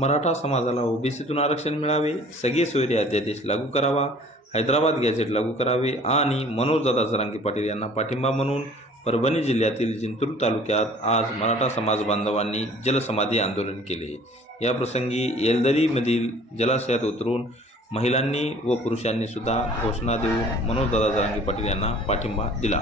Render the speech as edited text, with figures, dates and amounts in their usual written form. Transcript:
मराठा समाजाला ओबीसीतून आरक्षण मिळावे, सगळे सोयरे अध्यादेश लागू करावा, हैदराबाद गॅझेट लागू करावे आणि मनोजदादा जरांगे पाटील यांना पाठिंबा म्हणून परभणी जिल्ह्यातील जिंतूर तालुक्यात आज मराठा समाज बांधवांनी जलसमाधी आंदोलन केले। या प्रसंगी येलदरीमधील जलाशयात उतरून महिलांनी व पुरुषांनी सुद्धा घोषणा देऊन मनोजदादा जरांगे पाटील यांना पाठिंबा दिला।